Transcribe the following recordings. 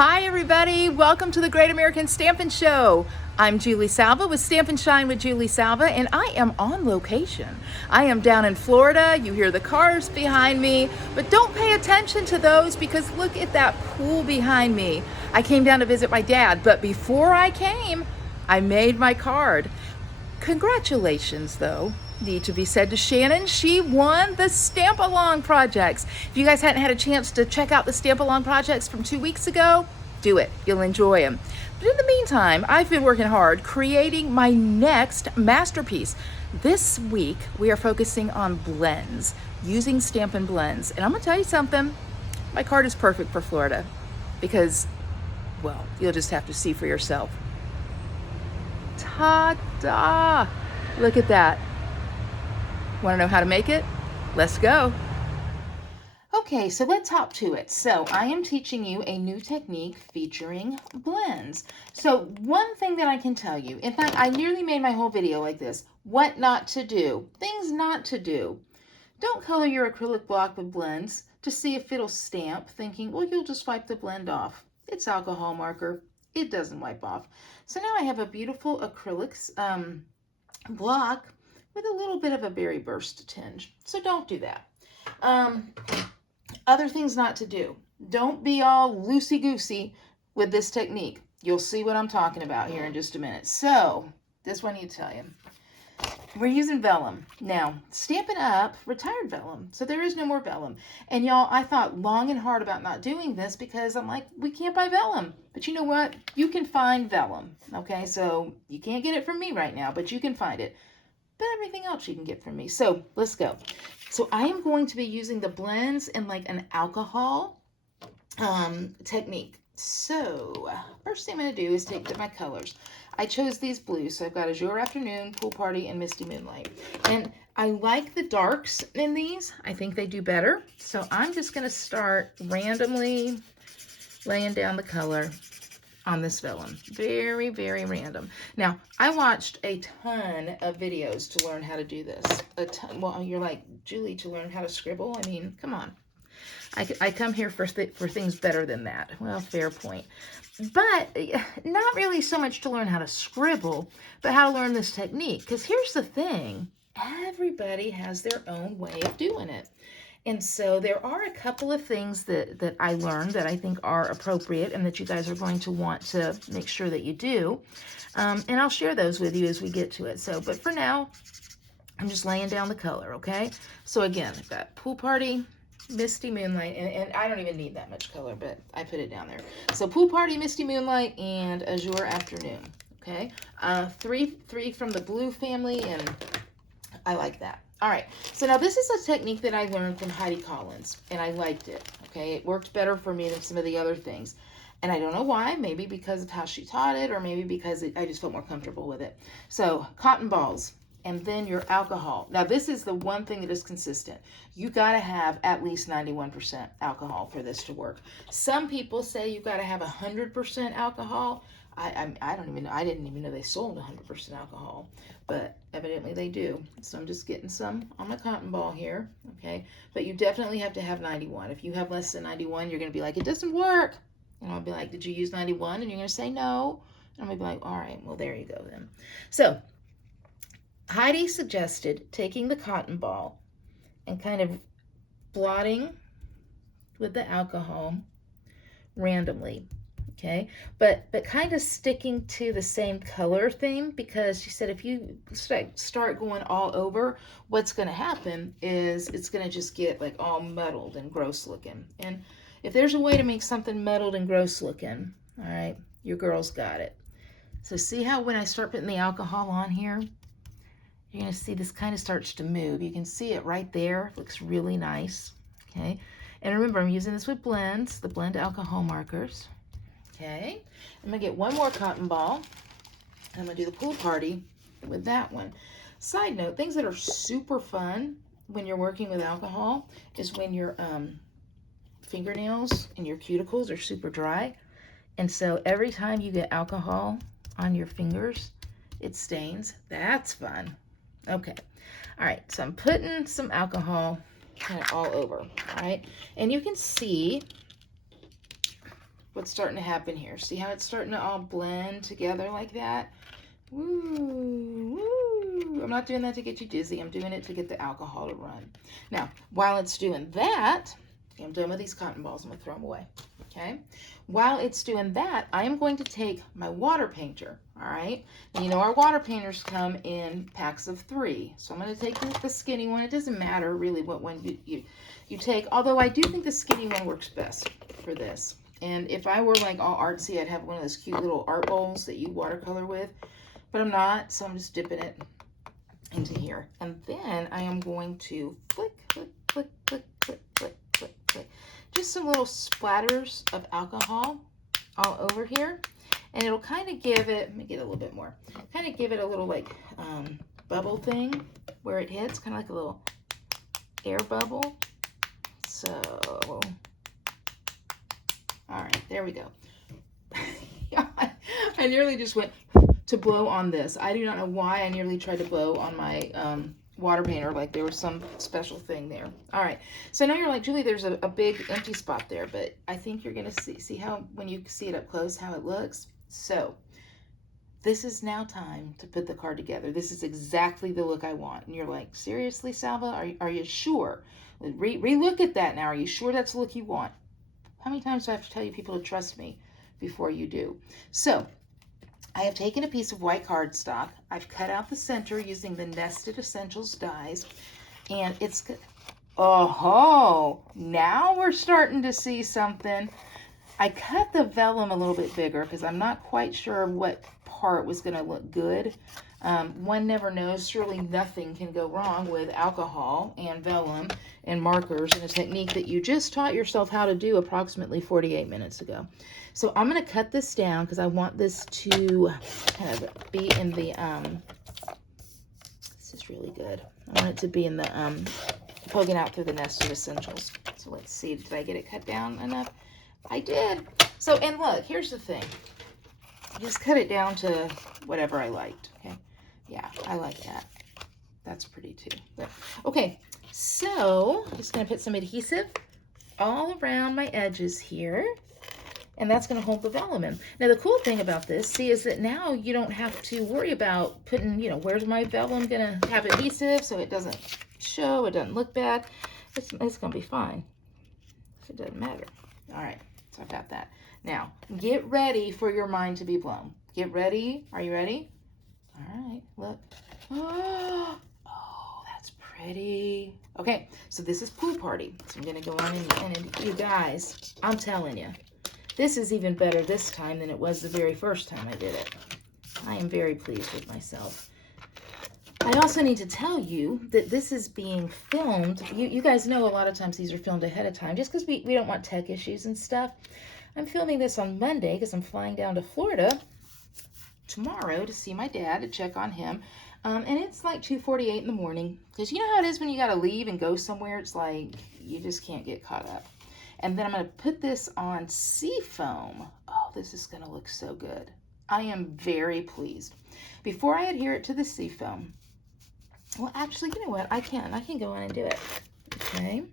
Hi everybody, welcome to the Great American Stampin Show. I'm Julie Salva with Stampin' Shine with Julie Salva, and I am on location. I am down in Florida. You hear the cars behind me, but don't pay attention to those because look at that pool behind me. I came down to visit my dad, but before I came, I made my card. Congratulations, though, need to be said to Shannon. She won the Stamp Along projects. If you guys hadn't had a chance to check out the Stamp Along projects from 2 weeks ago, do it. You'll enjoy them. But in the meantime, I've been working hard creating my next masterpiece. This week, we are focusing on blends, using Stampin' Blends. And I'm going to tell you something. My card is perfect for Florida because, well, you'll just have to see for yourself. Ta-da! Look at that. Want to know how to make it? Let's go. Okay, so let's hop to it. So I am teaching you a new technique featuring blends. So one thing that I can tell you, in fact, I nearly made my whole video like this. What not to do. Things not to do. Don't color your acrylic block with blends to see if it'll stamp, thinking, well, you'll just wipe the blend off. It's alcohol marker. It doesn't wipe off. So now I have a beautiful acrylics block with a little bit of a berry burst tinge. So don't do that. Other things not to do. Don't be all loosey-goosey with this technique. You'll see what I'm talking about here in just a minute. So this one I need to tell you. We're using vellum. Now, Stampin' Up! Retired vellum. So there is no more vellum. And y'all, I thought long and hard about not doing this because I'm like, we can't buy vellum. But you know what? You can find vellum. Okay, so you can't get it from me right now, but you can find it. But everything else you can get from me. So let's go. So I am going to be using the blends in like an alcohol technique. So first thing I'm going to do is take my colors. I chose these blues, so I've got Azure Afternoon, Pool Party, and Misty Moonlight. And I like the darks in these. I think they do better. So I'm just going to start randomly laying down the color on this vellum. Very, very random. Now, I watched a ton of videos to learn how to do this. A ton. Well, you're like, Julie, to learn how to scribble? I mean, come on. I come here for things better than that. Well, fair point. But not really so much to learn how to scribble, but how to learn this technique. Because here's the thing. Everybody has their own way of doing it. And so there are a couple of things that I learned that I think are appropriate and that you guys are going to want to make sure that you do. And I'll share those with you as we get to it. So, but for now, I'm just laying down the color, okay? So again, I've got Pool Party, Misty Moonlight, and I don't even need that much color, but I put it down there. So Pool Party, Misty Moonlight, and Azure Afternoon, okay? Three from the blue family, and I like that. All right, so now this is a technique that I learned from Heidi Collins, and I liked it, okay? It worked better for me than some of the other things. And I don't know why, maybe because of how she taught it, or maybe because I just felt more comfortable with it. So cotton balls, and then your alcohol. Now this is the one thing that is consistent. You gotta have at least 91% alcohol for this to work. Some people say you gotta have 100% alcohol. I don't even know. I didn't even know they sold 100% alcohol, but evidently they do. So I'm just getting some on my cotton ball here, okay? But you definitely have to have 91. If you have less than 91, you're gonna be like, it doesn't work. And I'll be like, did you use 91? And you're gonna say no. And I'm gonna be like, all right, well, there you go then. So Heidi suggested taking the cotton ball and kind of blotting with the alcohol randomly. Okay, but kind of sticking to the same color theme, because she said if you start going all over, what's going to happen is it's going to just get like all muddled and gross looking. And if there's a way to make something muddled and gross looking, all right, your girl's got it. So see how when I start putting the alcohol on here, you're going to see this kind of starts to move. You can see it right there. It looks really nice. Okay, and remember, I'm using this with blends, the blend alcohol markers. Okay, I'm going to get one more cotton ball. I'm going to do the Pool Party with that one. Side note, things that are super fun when you're working with alcohol is when your fingernails and your cuticles are super dry. And so every time you get alcohol on your fingers, it stains. That's fun. Okay, all right, so I'm putting some alcohol kind of all over, all right? And you can see what's starting to happen here. See how it's starting to all blend together like that? Woo, woo. I'm not doing that to get you dizzy. I'm doing it to get the alcohol to run. Now, while it's doing that, I'm done with these cotton balls. I'm going to throw them away. Okay? While it's doing that, I am going to take my water painter. All right? And you know our water painters come in packs of 3. So I'm going to take the skinny one. It doesn't matter really what one you take. Although I do think the skinny one works best for this. And if I were like all artsy, I'd have one of those cute little art bowls that you watercolor with. But I'm not, so I'm just dipping it into here. And then I am going to flick, flick, flick, flick, flick, flick, flick, flick. Just some little splatters of alcohol all over here. And it'll kind of give it, let me get a little bit more, kind of give it a little like bubble thing where it hits, kind of like a little air bubble. So, all right, there we go. I nearly just went to blow on this. I do not know why I nearly tried to blow on my water painter, like there was some special thing there. All right, so now you're like, Julie, there's a big empty spot there, but I think you're gonna see how, when you see it up close, how it looks. So this is now time to put the card together. This is exactly the look I want. And you're like, seriously, Salva, are you sure? Re-look at that now. Are you sure that's the look you want? How many times do I have to tell you people to trust me before you do? So I have taken a piece of white cardstock. I've cut out the center using the Nested Essentials dies. And it's, oh, now we're starting to see something. I cut the vellum a little bit bigger because I'm not quite sure what part was going to look good. One never knows. Surely nothing can go wrong with alcohol and vellum and markers and a technique that you just taught yourself how to do approximately 48 minutes ago. So I'm going to cut this down because I want this to kind of be in the, this is really good. I want it to be in the, poking out through the Nested Essentials. So let's see, did I get it cut down enough? I did. So, and look, here's the thing. Just cut it down to whatever I liked, okay? Yeah, I like that. That's pretty too. But, okay, so I'm just going to put some adhesive all around my edges here. And that's going to hold the vellum in. Now, the cool thing about this, see, is that now you don't have to worry about putting, you know, where's my vellum going to have adhesive so it doesn't show, it doesn't look bad. It's going to be fine. It doesn't matter. All right, so I've got that. Now, get ready for your mind to be blown. Get ready. Are you ready? All right, look. Oh, that's pretty. Okay, so this is Pool Party. So I'm going to go on and you guys, I'm telling you, this is even better this time than it was the very first time I did it. I am very pleased with myself. I also need to tell you that this is being filmed. You guys know a lot of times these are filmed ahead of time just because we don't want tech issues and stuff. I'm filming this on Monday because I'm flying down to Florida tomorrow to see my dad, to check on him. And it's like 2:48 in the morning because you know how it is when you got to leave and go somewhere. It's like you just can't get caught up. And then I'm going to put this on Seafoam. Oh, this is going to look so good. I am very pleased. Before I adhere it to the Seafoam, well, actually, you know what? I can go on and do it. Okay.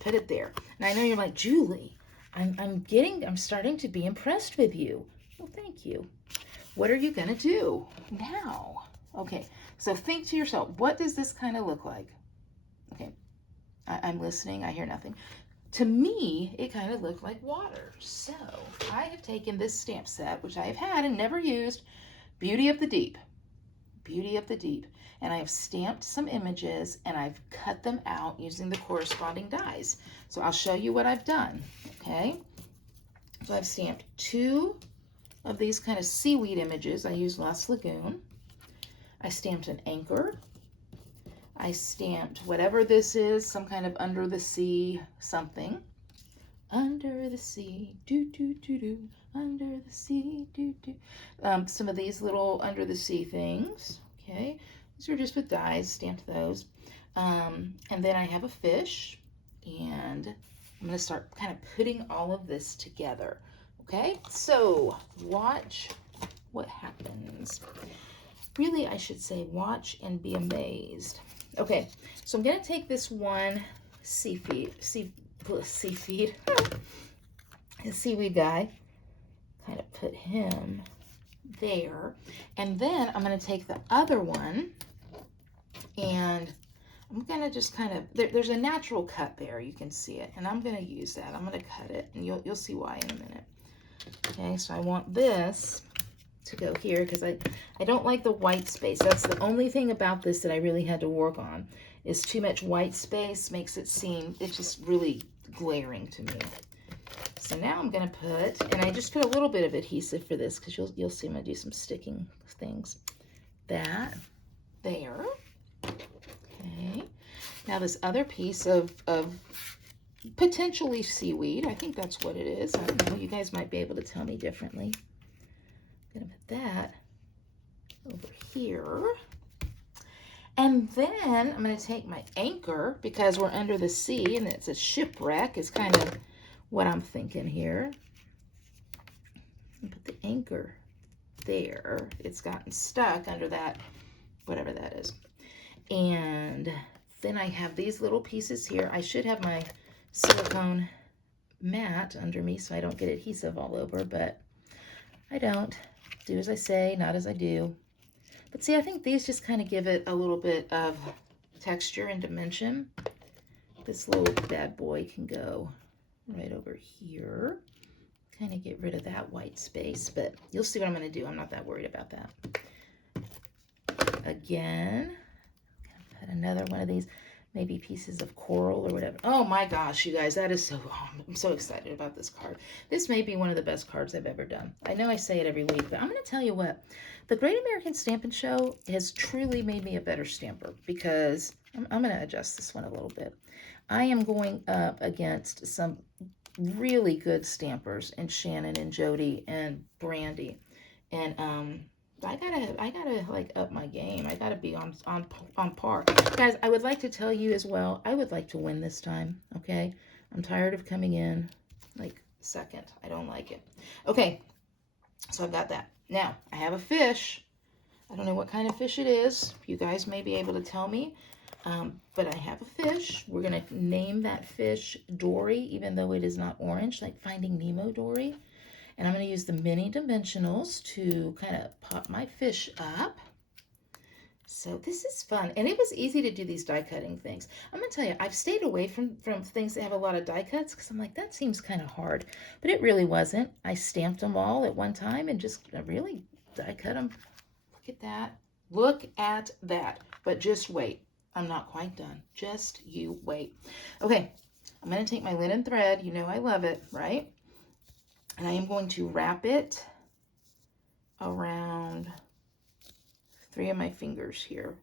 Put it there. Now, I know you're like, Julie, I'm starting to be impressed with you. Well, thank you. What are you going to do now? Okay. So think to yourself, what does this kind of look like? Okay. I'm listening. I hear nothing. To me, it kind of looked like water. So I have taken this stamp set, which I have had and never used, Beauty of the Deep. Beauty of the Deep. And I have stamped some images and I've cut them out using the corresponding dies. So I'll show you what I've done, okay? So I've stamped 2 of these kind of seaweed images. I used Lost Lagoon. I stamped an anchor. I stamped whatever this is, some kind of under the sea something. Under the sea, do, do, do, do. Under the sea, do, do. Some of these little under the sea things, okay? These are just with dies, stamped those. And then I have a fish, and I'm going to start kind of putting all of this together, okay? So watch what happens. Really, I should say watch and be amazed. Okay, so I'm going to take this one seaweed the seaweed guy. Kind of put him there. And then I'm going to take the other one and I'm going to just kind of, there's a natural cut there. You can see it. And I'm going to use that. I'm going to cut it and you'll see why in a minute. Okay, so I want this to go here because I don't like the white space. That's the only thing about this that I really had to work on, is too much white space makes it seem, it's just really glaring to me. So now I'm going to put, and I just put a little bit of adhesive for this because you'll see I'm going to do some sticking things. That there. Okay. Now this other piece of potentially seaweed, I think that's what it is. I don't know. You guys might be able to tell me differently. I'm going to put that over here. And then I'm going to take my anchor, because we're under the sea and it's a shipwreck is kind of what I'm thinking here. Put the anchor there. It's gotten stuck under that, whatever that is. And then I have these little pieces here. I should have my silicone mat under me so I don't get adhesive all over, but I don't. Do as I say, not as I do. But see, I think these just kind of give it a little bit of texture and dimension. This little bad boy can go right over here. Kind of get rid of that white space, but you'll see what I'm going to do. I'm not that worried about that. Again, I'm going to put another one of these, maybe pieces of coral or whatever. Oh my gosh, you guys, that is so, I'm so excited about this card. This may be one of the best cards I've ever done. I know I say it every week, but I'm going to tell you what, the Great American Stampin' Show has truly made me a better stamper, because I'm going to adjust this one a little bit. I am going up against some really good stampers in Shannon and Jody and Brandy, and I gotta like up my game. I gotta be on par. Guys, I would like to tell you as well, I would like to win this time, okay? I'm tired of coming in like second. I don't like it. Okay, so I've got that. Now, I have a fish. I don't know what kind of fish it is. You guys may be able to tell me, but I have a fish. We're gonna name that fish Dory, even though it is not orange, like Finding Nemo Dory. And I'm going to use the mini dimensionals to kind of pop my fish up. So this is fun. And it was easy to do these die cutting things. I'm going to tell you, I've stayed away from things that have a lot of die cuts because I'm like, that seems kind of hard. But it really wasn't. I stamped them all at one time and just really die cut them. Look at that. Look at that. But just wait. I'm not quite done. Just you wait. Okay. I'm going to take my linen thread. You know I love it, right? And I am going to wrap it around 3 of my fingers here.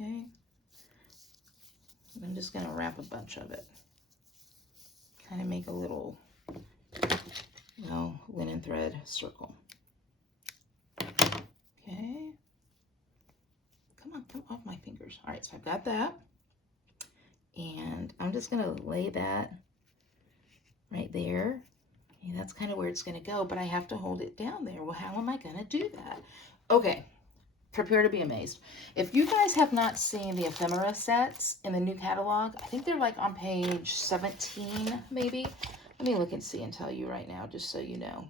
Okay. I'm just going to wrap a bunch of it. Kind of make a little, linen thread circle. Okay. Come off my fingers. All right, so I've got that. And I'm just going to lay that right there. And that's kind of where it's going to go, but I have to hold it down there. Well, how am I going to do that? Okay, prepare to be amazed. If you guys have not seen the ephemera sets in the new catalog, I think they're like on page 17, maybe. Let me look and see and tell you right now, just so you know.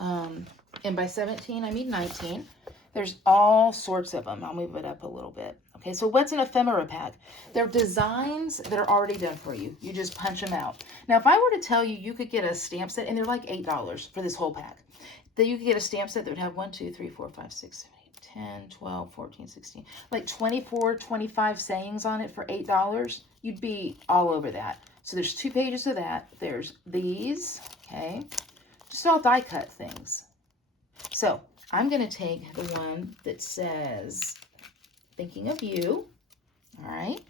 And by 17, I mean 19. There's all sorts of them. I'll move it up a little bit. Okay, so what's an ephemera pack? They're designs that are already done for you. You just punch them out. Now, if I were to tell you you could get a stamp set, and they're like $8 for this whole pack, that you could get a stamp set that would have 1, 2, 3, 4, 5, 6, 7, 8, 10, 12, 14, 16, like 24, 25 sayings on it for $8, you'd be all over that. So there's 2 pages of that. There's these, okay, just all die cut things. So I'm going to take the one that says, thinking of you, all right?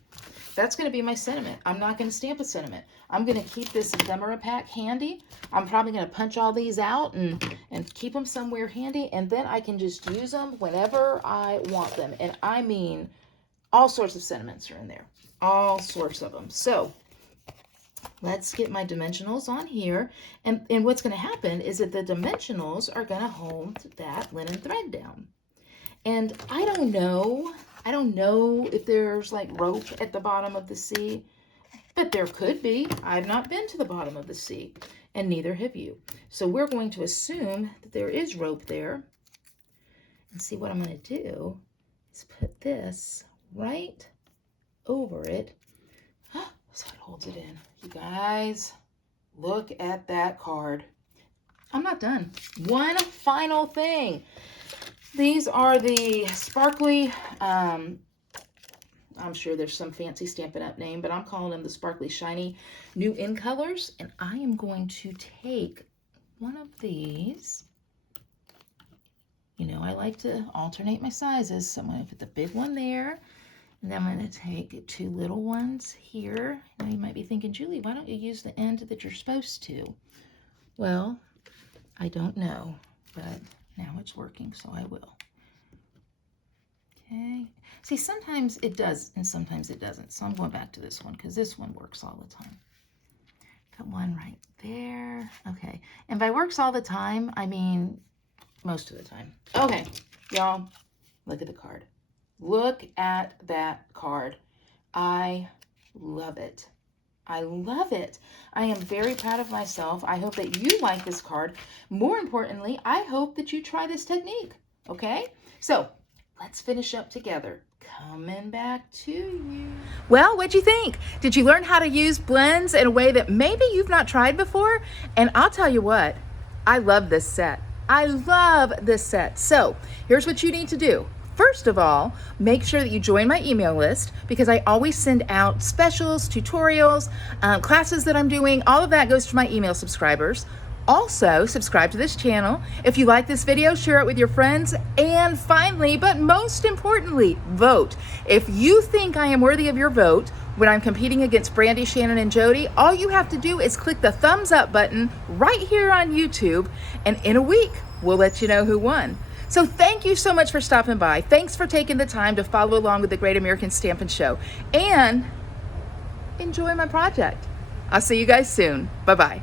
That's going to be my sentiment. I'm not going to stamp a sentiment. I'm going to keep this ephemera pack handy. I'm probably going to punch all these out and keep them somewhere handy, and then I can just use them whenever I want them. And I mean, all sorts of sentiments are in there. All sorts of them. So let's get my dimensionals on here. And what's going to happen is that the dimensionals are going to hold that linen thread down. And I don't know if there's like rope at the bottom of the sea, but there could be. I've not been to the bottom of the sea. and neither have you. So we're going to assume that there is rope there. And see, what I'm going to do is put this right over it so it holds it in. You guys, look at that card. I'm not done. One final thing. These are the sparkly, I'm sure there's some fancy Stampin' Up name, but I'm calling them the sparkly shiny new in colors. And I am going to take one of these. You know, I like to alternate my sizes. So I'm going to put the big one there. And then I'm going to take 2 little ones here. Now you might be thinking, Julie, why don't you use the end that you're supposed to? Well, I don't know, but now it's working, so I will. Okay. See, sometimes it does and sometimes it doesn't. So I'm going back to this one because this one works all the time. Put one right there. Okay. And by works all the time, I mean most of the time. Okay, y'all, look at the card. Look at that card. I love it. I love it. I am very proud of myself. I hope that you like this card. More importantly, I hope that you try this technique, okay? So let's finish up together. Coming back to you. Well, what'd you think? Did you learn how to use blends in a way that maybe you've not tried before? And I'll tell you what, I love this set. I love this set. So here's what you need to do. First of all, make sure that you join my email list because I always send out specials, tutorials, classes that I'm doing. All of that goes to my email subscribers. Also, subscribe to this channel. If you like this video, share it with your friends. And finally, but most importantly, vote. If you think I am worthy of your vote when I'm competing against Brandy, Shannon, and Jody, all you have to do is click the thumbs up button right here on YouTube, and in a week, we'll let you know who won. So thank you so much for stopping by. Thanks for taking the time to follow along with the Great American Stampin' Show, and enjoy my project. I'll see you guys soon. Bye-bye.